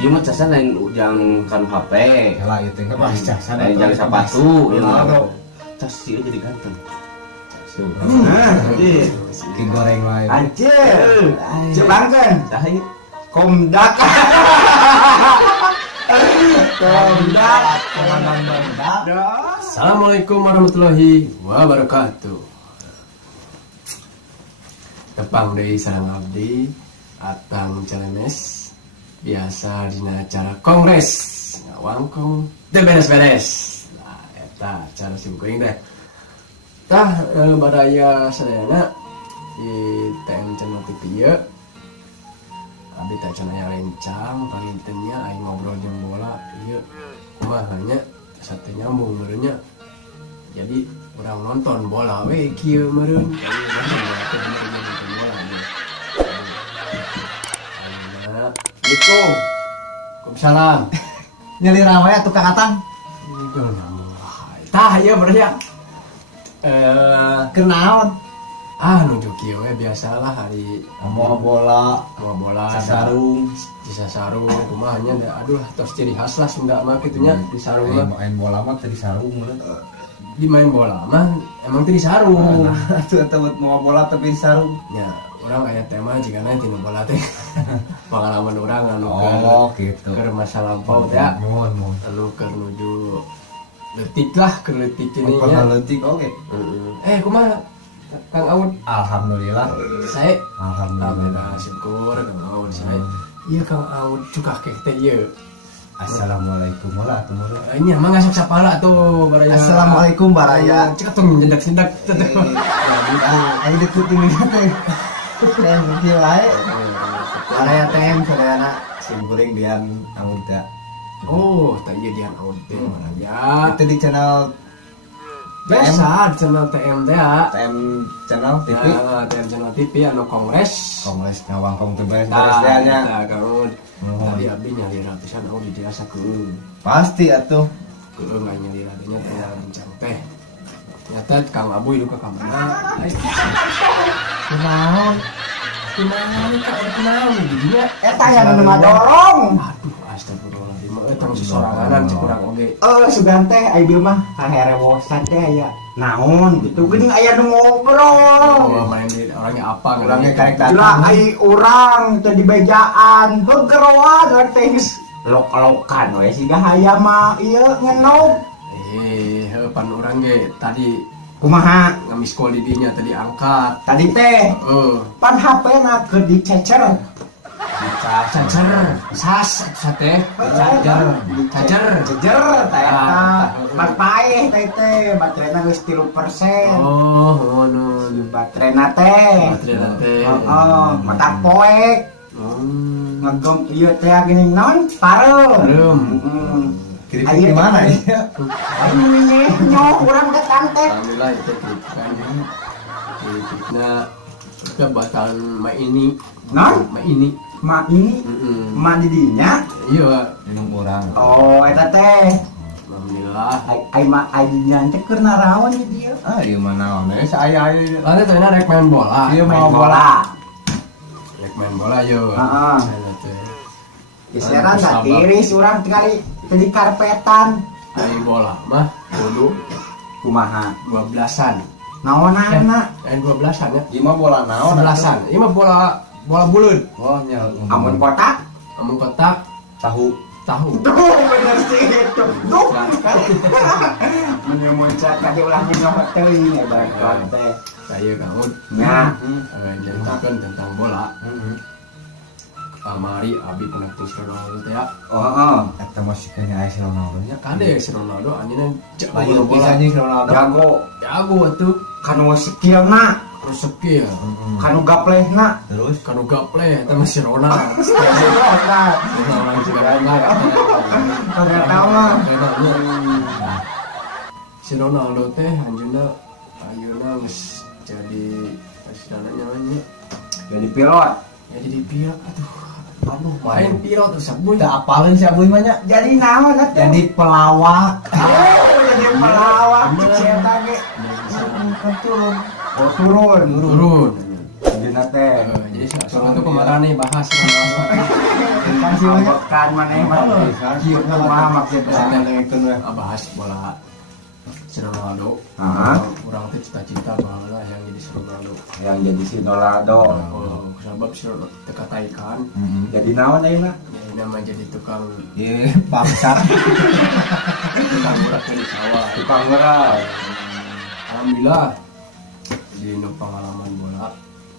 Ieu mah casan lain ujang kan HP. Lah ieu teh bahas casan. Lain jang sepatu. Cas sih jadi ganteng. Ki goreng wae. Anjir. Jebangkeun. Tah ieu. Komdak. Assalamualaikum warahmatullahi wabarakatuh. Tepang deui sareng abdi Atang Celemes, biasa dina acara kongres ngawangkong teu beres-beres. Nah, eta acara simkuring teh. Tah badaya sadayana di TM Channel TV ieu. Abdi teh cenah rencang palintennya aing ngobrol jeung bola ieu kumaha nya sate nyambung meureunnya. Jadi urang nonton bola we kieu meureun. Nonton bola nya. Assalamualaikum. Waalaikumsalam. Nyelira wae tukang Atang. Tah ieu bener ya. Kenaon? Nuju kieu we biasalah hari Mau bola, bola sasarung. di sarung kumaha nya aduh tos ciri khas lah Sunda mah kitu nya di sarung mah. Main bola mah teh di sarung meureun. Di main bola mah emang teu di sarung. Atuh tebet mau bola tapi di sarung. Ya, urang aya tema jigana tina bola teh. Pengalaman urang anu Gitu. keur masa lampau teh ya. Mohon. Anu keur nuju leutik lah, keur leutik ini Pernah nya. leutik oke. Kumaha Kang Aud? Alhamdulillah. Sae? Alhamdulillah. Syukur Kang Aud sae. Iya Kang Aud cukah keh teh ieu. Assalamualaikum warahmatullahi wabarakatuh. Nya mah ngasuk sapala tuh baraya. Assalamualaikum baraya. Cek tong nyendak-sendak teh. Ayo deket ini teh. Dan kieu wae. Baraya teh sadayana simkuring dian amuda. Oh, tak iya dian Aud teh baraya. Itu di channel Biasa di channel TM teh ya. TM channel TV. TM channel TV anu kongres. Kongres ngawangkong teu beres-beres teh nya. Kamu tadi abdi nyali ratusan Aud diasa keung. Pasti atuh. Keung nggak nyali ratunya teh rencang teh. Nyata Kang Abu itu ke kamera. Kunaon? Kunaon di dinya. Eta yang anu ngadorong. Aduh, astagfirullahaladzim. Eta mah soranganan cek urang oge. Sugan teh ieu mah kaherewosan teh aya naon gitu geuning aya nu ngobrol. Oh, main di orangnya apa? Orangnya karek datang. Ai urang teh di bejaan heugeroan teh geus lok-lokan we siga hayam mah ieu ngenog. Pan urang ge tadi Kumaha? ngamiskol di dinya tadi angkat. Tadi teh pan HP-na keur dicecer. Cacer, sas, sate, cacer, Jejer teh eta. Papaeh teh baterena geus 3%. Oh, ngono. Baterena teh. Heeh, mata poek. Ngegem ieu teh geuning naon? Parem. Kirim di mana ya? Ayo meneh nyoh urang datang teh. Alhamdulillah itu kritikan kritikna kita bakalan main ini. Non? Main ini. Mak ini, mak di dinya. Iya. Minum orang. Oh, eta teh. Alhamdulillah. Ai mak ai dinya teh keur naraon ieu dia. Ieu mah naon we saya Lalu teh rek main bola. Ieu Main mau bola. Rek main bola yo. Heeh. Teh. Geseran da tiris urang tinggali di karpetan. Main bola mah kudu Kumaha? 12-an. Naonana? 12-an ya. Ieu mah bola naon? 11-an. Ieu mah bola buleud. Oh nya. Amun kotak? Amun kotak Tahu. tahu. Tuh bener sih itu. Tuh. Mun muncak kali ulah nyoh teuing ya barang teh. Saya Kang Ud. Nya. Ceritakan tentang bola. Mari abi penektis Ronaldo teh ya. Oh, heeh. Eta masih kayaknya aya Ronaldo nya. Kade si Ronaldo anjeunna Lain jago bisa bola. nih Ronaldo. Jago Jago atuh. kanu skillna, Terus skill. kanu gaplehna. Terus Kanu gaple eta mah si Ronaldo. Nah, Ronaldo juga Ronaldo. kagak tahu mah. Si Ronaldo teh anjeunna ayeuna geus jadi istilahna namanya Jadi pilot. ya jadi pilot aduh main pilot terus sabun Teu apalin si Aboy mah nya. Jadi naon atuh? Jadi pelawak. Jadi pelawak. Cek eta ge. Turun. Oh, turun. turun Dina teh. jadi soalnya tuh kemarin marane bahas Ronaldo. Kan sih kan mana mah. Kieu mah maksudnya itu Bahas bola si Ronaldo. Orang teh cita-cita baheula yang jadi si Ronaldo. Yang jadi si Ronaldo. Sebab si Ronaldo teka taikan. Jadi naon ayeuna? Nama jadi tukang Bangsat. berat di sawah. Tukang berat. Alhamdulillah di pengalaman bola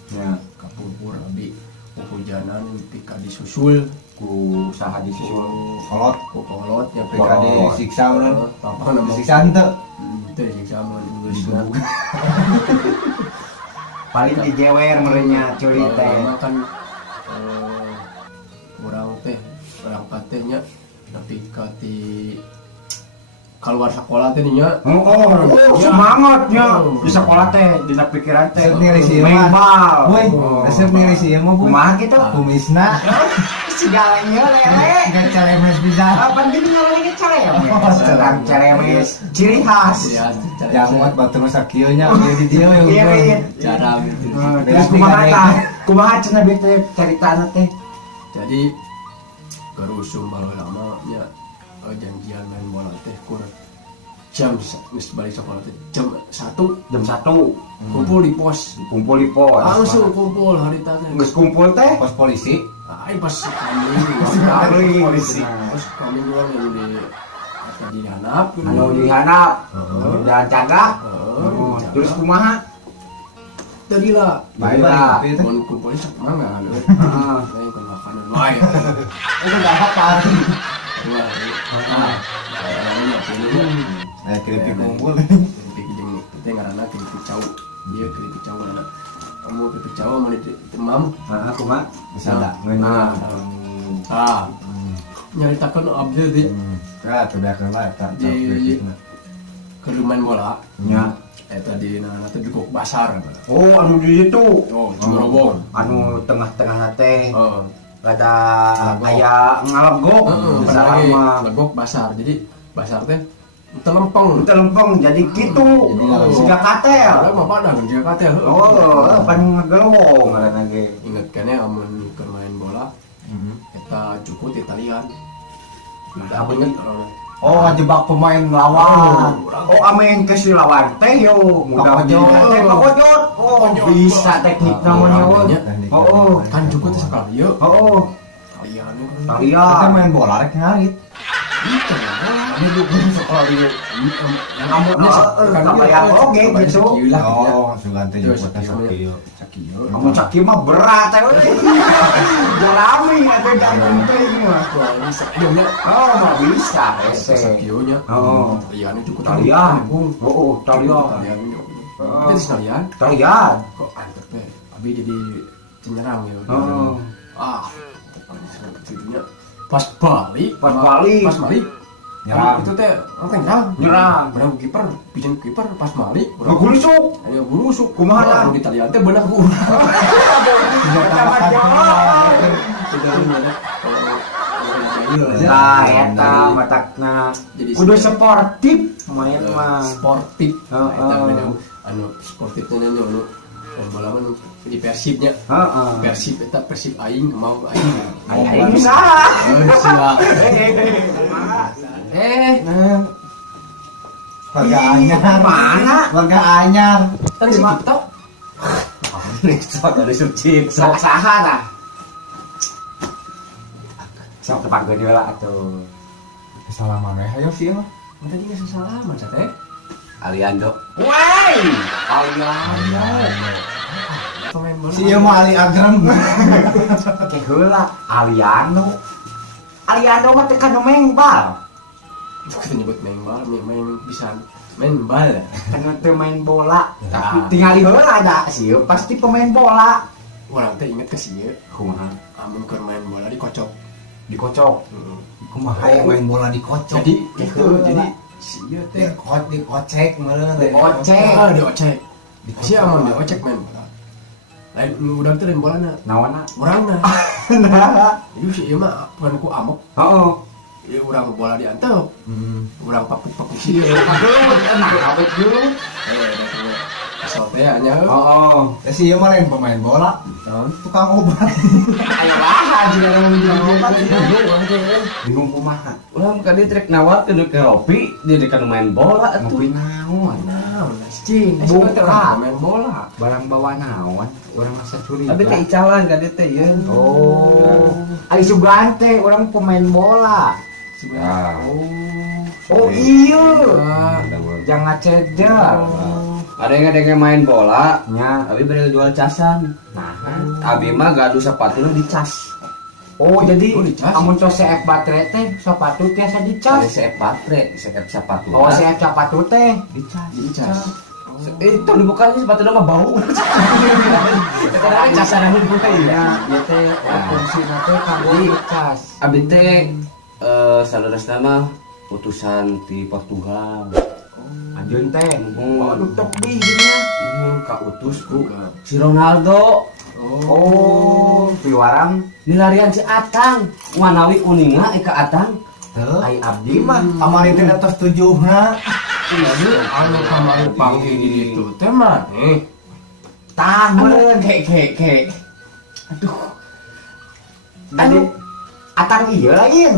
Ya, kapur abi hujanan pika disusul ku usaha disusul. Kolot. ku kolot yang Pika disiksa urang. apa nama Disiksa henteu. itu disiksa mun Inggrisna Paling dijewer merenya curi teh. lama kan orang teh berangkat teh nya tapi di keluar sekolah teh nya Semangatnya di sekolah teh, dina pikiran teh. Resep milih si main bal. Woi, resep milih si mah Kumaha gitu? kumisna. Segalanya lele. Enggak calemes bisa. Penting nyolongnya caremes. Sedang caremes ciri khas. Jangan batu nusa kieu nya di dieu yang Iya. cara gitu Terus kumaha tah? Kumaha cenah beu teh caritana teh? jadi gerusum baru lama nya janjian main bola teh kur jam geus balik sekolah teh jam 1 Jam 1 kumpul di pos kumpul di pos. langsung kumpul hari teh Geus kumpul teh. pos polisi. ai pas kami terus kami doang yang di hanap Anu di handap. Dan cagak. Terus kumaha? tadi lah Baiklah. mun kumpulnya sak mangga lain kun makanan wae Itu enggak apa-apa. Keripik kumpul. keripik jeung teh ngaranna keripik cau dia keripik cau ngaranna kamu keripik cau mun demam Nah, kumaha? Bisa dah. nyaritakeun abdi di Ya, kebiasakan lah eta Di- keripikna. keluman bola Nya. eta di nana teh duguk basar Oh, anu di situ. oh Cirebon Anu tengah-tengah teh oh ada aya ngalegok. Sama legok basar jadi basar teh telempeng kita lempeng jadi gitu. Siga katel. ada mah pada jeung katel Oh, pan ngegelowong ngaranna ge. inget kene amun keur main bola eta cukup Italian Apa inget Oh, ngejebak pemain lawan. Oh, amin ke si lawan teh yo. Mudah Pakojot. teh pakojot. Oh, bisa teknik namanya wo. Oh, kan cukup teh sekali yeuh oh, Italian Kita Italia. main bola rek ngarit. itu Kami dukun sekolah di Yang kamu kayak oke gitu. Oh, sugante jemputnya sakieu. Kamu caki mah berat teh. Jalami atuh jangan teh mah. Oh, mah bisa ese. Sakionya Oh. Italian cukup Italian. Oh, Italian. Italian itu sekalian Italian. kok antep teh abi jadi cenyerang ya Oh. jadinya pas balik Pas balik. Nyerang. itu teh orang nyerang Nyerang. berang kiper bikin kiper pas balik Gugusuk. ayo burusuk Kumaha dah? di Italian teh bener gua Nah, eta matakna Jadi kudu si- sportif main mah. sportif Heeh. eta anu sportifnya nya anu bola mah di Persibnya Heeh. Persib eta Persib aing mau aing Aing usaha. siap Warga anyar. Mana? Warga anyar. tadi si TikTok Dari subjek. Saha tah? Sok tepangkeun heula atuh. Salaman we hayo sih mah. tadi nggak sesalaman teh Aliando. Woi, Aliando. pemain bola Si ieu mah Ali Agrem. Ke heula Aliando. Aliando mah teh kana main bal. kita nyebut main bal main bisa main bal Kana teu main bola, tapi Nah. tinggal heula da sieu pasti pemain bola. orang teh inget ke sih Kumaha? amun keur main bola dikocok Dikocok. Kumaha ya main bola dikocok. jadi gitu jadi si ieu teh dikocek meureun. Dikocek. diocek si amun diocek main bola lain udah teh main bola na Naonna? urangna Nah. itu si ieu mah bukan ku amok Heeh. ieu urang bola diantep urang pakut-pakut si ieu Aduh, enak awet dulu. Asal teh nya. Oh, Ya sih ieu mah lain pemain bola, tukang obat. ayo bahan juga ngomong tukang obat. Bingung kumaha. Ulah ka dia trek nawarkeun ke Ropi, dia dekat main bola atuh. Ngopi naon? Naon cing, Buka. main bola. Barang bawa naon, orang masa curiga. Abi teh icalan ka dia teh ye. Oh, Ari Sugante, orang pemain bola. Ya. Oh iya, Ada gua. jangan cedera. Ada yang main bola, Nya, Abi bere jual casan. nah. Abi mah gaduh sepatuna dicas. Oh jadi, Oh, dicas. amun tos CF baterai teh, sepatu tiasa Ada dicas. CF baterai, CF sepatu. Oh CF sepatu teh. Dicas. Itu dibukanya sepatuna mah bau. Karena casan anu teh ya. Ya teh, fungsi nate kanggo dicas. Abi teh saudara mah utusan di Portugal. Anjeun teh, Hmm. waduh tok bijinya. Ka utus ku si Ronaldo. Oh, piwarang. Nilarian si Atang, wanawi uninga ka Atang. Teu. Ai abdi mah. Amari teh atas 7-na. Anu kamari panggil gitu teh maneh. Tah meureun. Kek. Aduh. Jadi atang ieu lain.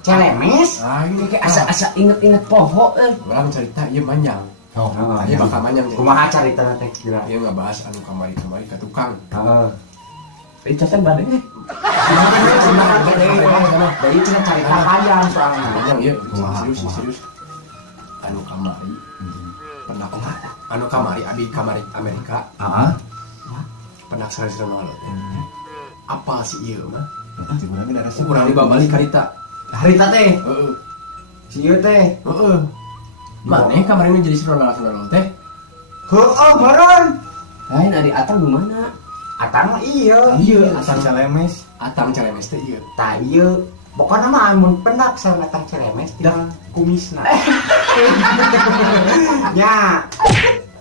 Celemes. Ah ini Kayak asa inget-inget poho orang cerita ieu manjang. Oh, Ieu bakal manjang teh. Kumaha carita teh kira? Ieu ngabahas anu kamari-kamari ka tukang. Heeh. casan bade. Jadi cina carita panjang soalnya. Manjang ieu, serius. Anu kamari. Pernah anu kamari abi kamari Amerika. Heeh. Pernah sare-sare Ronaldo. Apa sih ieu mah? Tiba-tiba ada rasa Urang dibabali karita. Harita teh, Heeh. si ieu teh. Heeh. Maneh kamari jadi si Ronaldo teh. Heueuh meureun. Lain ari Atang gimana? Atang mah ieu. Iya, asal calemes. Atang celemes teh ieu. Tah ieu pokona mah amun pendak sareng atang celemes tinggal kumisna. Nya.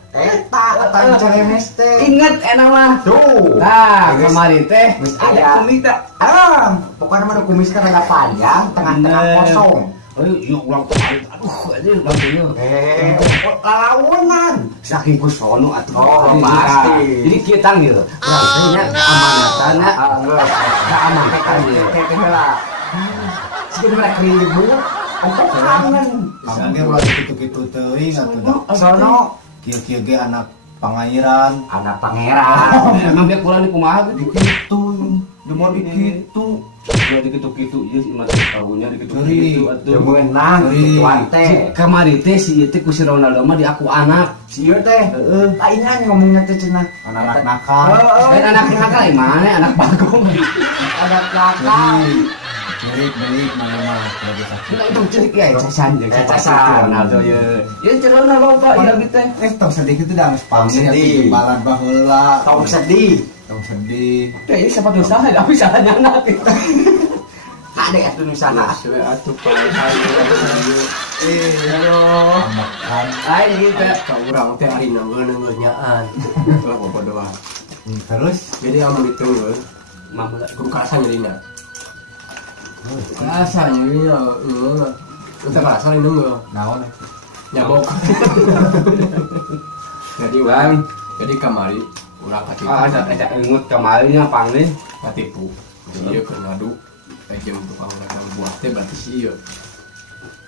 Eta atang celemes teh. Ingat enak mah. Tuh. Nah, Geus- kemarin teh geus ada aya. komita. Pokoknya mah kumisna rada panjang, tengah-tengah Bener. kosong. Oh, iya ulang tahun. Aduh, aja ulang tahun. Lalawanan. Saking kusono atuh. Oh, Jadi, pasti. Jadi kieu tang ieu. Urang teh nya amanatana Geus. keamanatan ieu. Teh heula. Sieun mereka ribut. Ongkos kangen. Kamu ge ulah gitu-gitu teuing atuh. Sono Kieu-kieu ge anak pangairan. anak pangeran. Emang dia pulang di kumaha gitu. Dikitu. Dia mau dikitu. Udah dikitu-kitu ieu si mah tahunya dikitu-kitu atuh. Yang menang tuan teh. Kamari teh si ieu teh ku si Ronaldo mah di aku anak. Si ieu teh. Lainnya ngomongnya teh cenah. Anak-anak nakal. Lain anak nakal mana anak bagong. Anak nakal. Belik mana mah lagi sakit. Kita itu cerik ya casan jeung Casan. Ronaldo ye. Ye Ronaldo Pak ya gitu. Tong sedih itu dah geus pamit sedih. balan baheula. Tong sedih. Tong sedih. Teh ieu sepatu saha tapi salahnya anak. Ade atuh nu saha. Suwe atuh paling Aduh. Makan. Ai gitu. ka urang teh ari nanggeul nyaan. Lah bodoh. Terus Jadi amun ditunggu, Mama kudu karasa nyerinya. Karasa nyerinya, kita karasa ini nunggu, naon? nyabok. Jadi Bang, jadi kamari, urang katipu, ada ingut kemarinnya panggil. katipu. Iya keur ngadu, jeung tukang dagang buah teh berarti si ieu.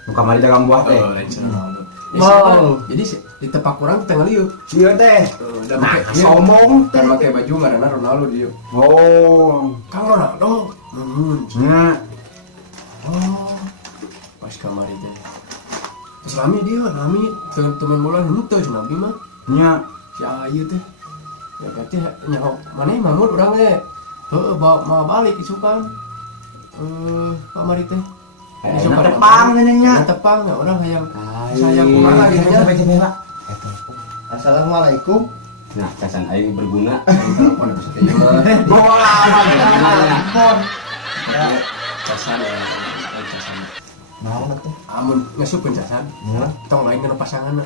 Nu kamari dagang buah teh. Lain si Ronaldo. Wow. Jadi di tepak urang teh ngalieu. Si ieu teh. Dan Nah, make sombong. dan make baju ngaranna Ronaldo dia. Oh. Kang Ronaldo, nuhun. Nya. Oh, pas kamari teh. Terus rame temen bola henteu cenah abdi mah. Nya. Si Ayu teh. Ya berarti nyaho maneh mamut urang teh. Heueuh mau balik isukan. Kamari teh. Tepang nya. Tepang ya urang hayang. Sayang kumaha gitu nya. Assalamualaikum. Nah, casan aing berguna. Telepon itu saja mah. Bola. Telepon. Ya, casan ya. Casan. Naon teh? Amun ngesupkeun casan. Tong lain kana pasanganna.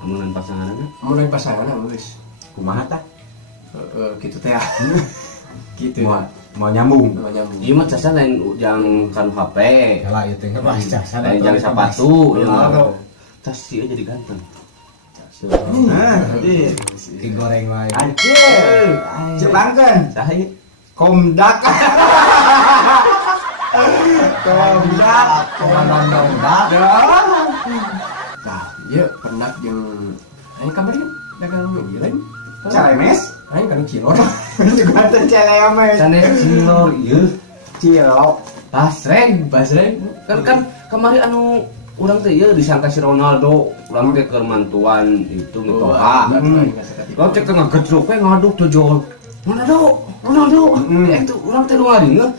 Amunan pasanganna. Amun lain pasanganna geus. Kumaha tah? Gitu teh ya. Gitu. Mau nyambung. Namanya Ieu mah casan lain yang kan HP. Yalah ieu teh mah casan. Lain jang sepatu. Ronaldo. Tas ieu jadi ganteng. Nah, jadi Digoreng wae. anjir. Cebangkeun. Saha ieu? Komdak. Komdak. Komandan Komdak. Nah, iya pernah yang aing kabarnya dagang ieu lain. Calemes. Aing kan cilor. Juga teh celemes. Sanes cilor ieu. Cilok. Basreng. Kan kemarin anu urang teh ieu disangka si Ronaldo, urang teh keur mantuan itu ngetoha. Urang teh keur ngagejrok we ngaduk tuh jol. Ronaldo. Itu urang teh nu ngaringeun.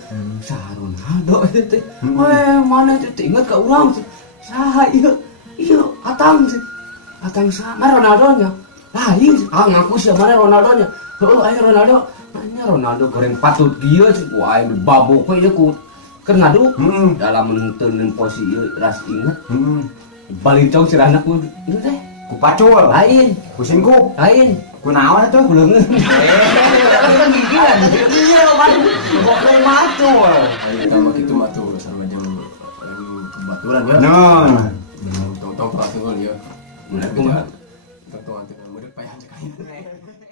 Saha Ronaldo itu teh. Weh, mana itu teh inget ka urang teh. Saha ieu? Ieu Atang teh. Atang saha? Mana Ronaldo nya? Lain, ngaku sih mana Ronaldo nya. Heuh, aya Ronaldo. Nya Ronaldo goreng patut kieu sih. Wah, babok we ieu ku keur ngadu dalam menentuin posisi ras inget balincong sirahna ku itu teh Ku pacul. lain Pusingku. lain Ku naon atuh? ku leungeun kan gigian iya kan kok macul Aing sama kitu mah tuh sama jeung kebaturan ya. Nah. Tong-tong atuh ya. Bener, kumaha? Tong-tong atuh murid payah cek aing.